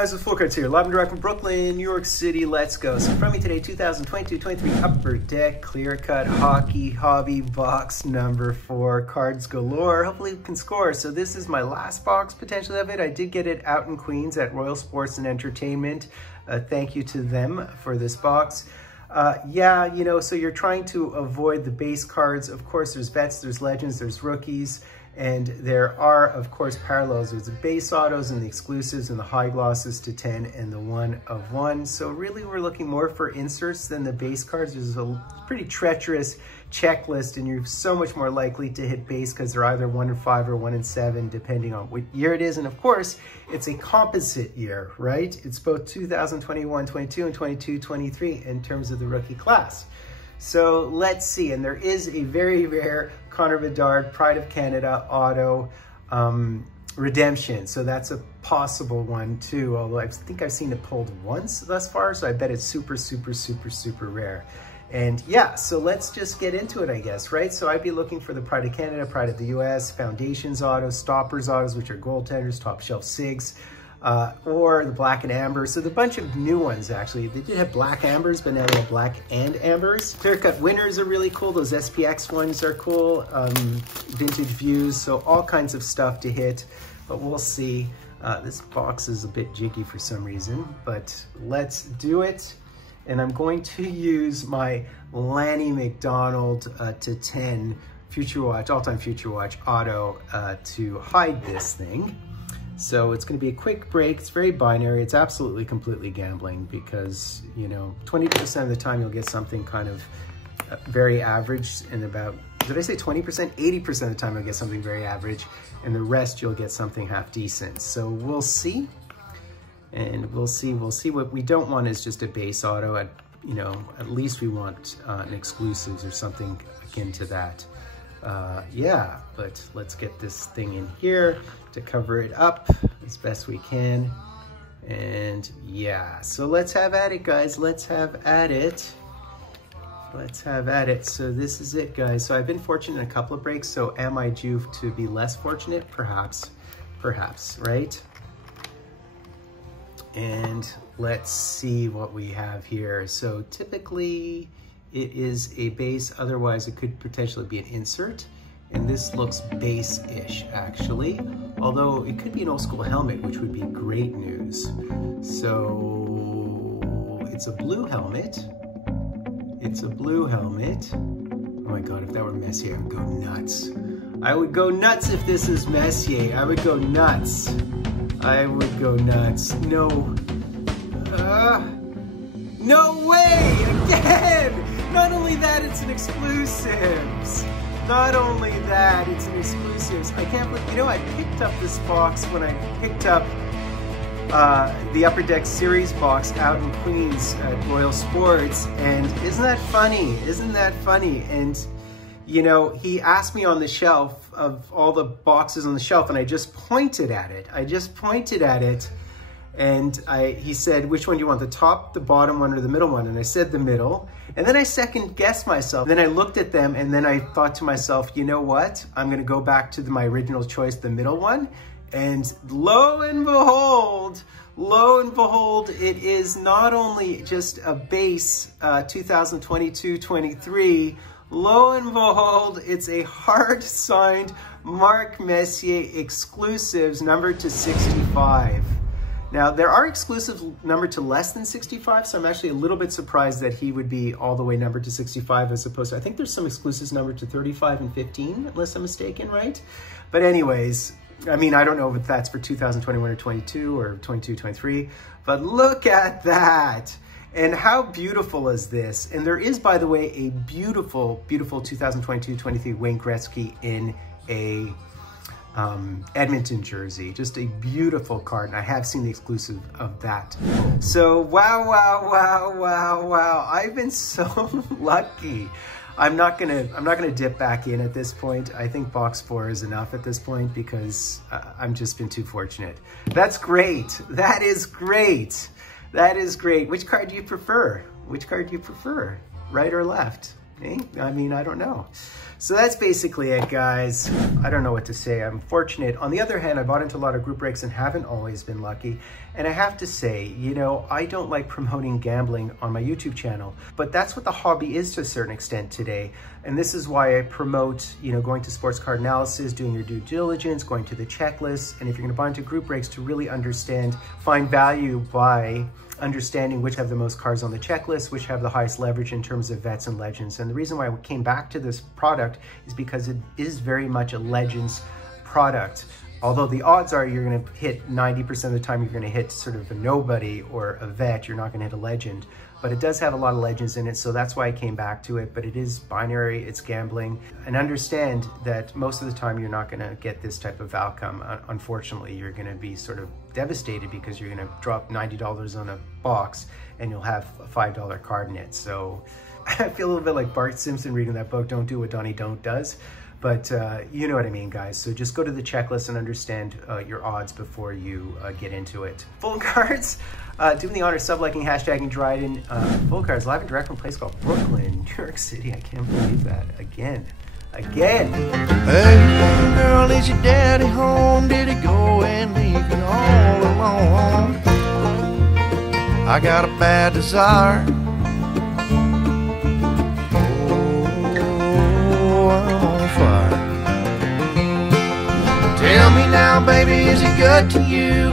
guys, it's Fultoncards here, live and direct from Brooklyn, New York City. Let's go. So from me today, 2022-23 Upper Deck Clear Cut Hockey Hobby Box number 4, cards galore. Hopefully we can score. So this is my last box potentially of it. I did get it out in Queens at Royal Sports and Entertainment. Thank you to them for this box. Yeah, you know, so you're trying to avoid the base cards. Of course, there's vets, there's legends, there's rookies. And there are, of course, parallels. There's the base autos and the exclusives and the high glosses to 10 and the 1 of 1. So really we're looking more for inserts than the base cards. There's a pretty treacherous checklist and you're so much more likely to hit base because they're either 1 in 5 or 1 in 7, depending on what year it is. And of course, it's a composite year, right? It's both 2021, 22, and 22, 23 in terms of the rookie class. So let's see, and there is a very rare Connor Bedard Pride of Canada auto redemption. So that's a possible one too, although I think I've seen it pulled once thus far, so I bet it's super, super, super, super rare. And yeah, so let's just get into it, I guess, right? So I'd be looking for the Pride of Canada, Pride of the US, Foundations autos, Stoppers autos, which are goaltenders, top shelf SIGs, or the black and amber. So the bunch of new ones, actually. They did have black ambers, but now they have black and ambers. Clear cut winners are really cool. Those SPX ones are cool. Vintage views, so all kinds of stuff to hit, but we'll see. This box is a bit jiggy for some reason, but let's do it. And I'm going to use my Lanny McDonald to 10 Future Watch, all-time Future Watch auto to hide this thing. So it's going to be a quick break. It's very binary. It's absolutely completely gambling because, you know, 20% of the time you'll get something kind of very average, and about, did I say 20%? 80% of the time you'll get something very average, and the rest you'll get something half decent. So we'll see, and we'll see. What we don't want is just a base auto. You know, at least we want an exclusives or something akin to that. Yeah, but let's get this thing in here to cover it up as best we can. And yeah, so let's have at it, guys. Let's have at it. Let's have at it. So this is it, guys. So I've been fortunate in a couple of breaks. So am I due to be less fortunate? Perhaps, right? And let's see what we have here. So typically it is a base, otherwise it could potentially be an insert. And this looks base-ish, actually. Although it could be an old school helmet, which would be great news. So it's a blue helmet. It's a blue helmet. Oh my God, if that were Messier, I would go nuts. I would go nuts if this is Messier. I would go nuts. I would go nuts. No. No way! Again! Not only that, it's an exclusives. Not only that, it's an exclusives. I can't believe, you know, I picked up this box when I picked up the Upper Deck Series box out in Queens at Royal Sports, and isn't that funny? Isn't that funny? And, you know, he asked me on the shelf of all the boxes on the shelf, and I just pointed at it. And he said, which one do you want, the top, the bottom one, or the middle one? And I said the middle. And then I second guessed myself. Then I looked at them and then I thought to myself, you know what? I'm gonna go back to my original choice, the middle one. And lo and behold, it is not only just a base 2022-23, lo and behold, it's a hard signed Mark Messier exclusives numbered to 65. Now, there are exclusives numbered to less than 65, so I'm actually a little bit surprised that he would be all the way numbered to 65 as opposed to, I think there's some exclusives numbered to 35 and 15, unless I'm mistaken, right? But anyways, I mean, I don't know if that's for 2021 or 22 or 22, 23, but look at that. And how beautiful is this? And there is, by the way, a beautiful, beautiful 2022-23 Wayne Gretzky in a Edmonton jersey. Just a beautiful card, and I have seen the exclusive of that. So wow. I've been so lucky. I'm not gonna dip back in at this point. I think box 4 is enough at this point because I've just been too fortunate. That's great. That is great. That is great. Which card do you prefer? Which card do you prefer? Right or left? I mean, I don't know. So that's basically it, guys. I don't know what to say. I'm fortunate. On the other hand, I bought into a lot of group breaks and haven't always been lucky. And I have to say, you know, I don't like promoting gambling on my YouTube channel, but that's what the hobby is to a certain extent today. And this is why I promote, you know, going to sports card analysis, doing your due diligence, going to the checklist. And if you're gonna buy into group breaks, to really understand, find value by understanding which have the most cards on the checklist, which have the highest leverage in terms of vets and legends. And the reason why I came back to this product is because it is very much a legends product. Although the odds are you're gonna hit 90% of the time, you're gonna hit sort of a nobody or a vet, you're not gonna hit a legend. But it does have a lot of legends in it, so that's why I came back to it. But it is binary, it's gambling. And understand that most of the time you're not gonna get this type of outcome. Unfortunately, you're gonna be sort of devastated because you're gonna drop $90 on a box and you'll have a $5 card in it. So I feel a little bit like Bart Simpson reading that book, Don't Do What Donnie Don't Does. But you know what I mean, guys. So just go to the checklist and understand your odds before you get into it. Fultoncards, doing the honor of sub-liking, hashtagging Dryden. Fultoncards, live and direct from a place called Brooklyn, New York City. I can't believe that. Again. Hey, girl, is your daddy home? Did he go and leave you all alone? I got a bad desire. Tell me now, baby, is it good to you?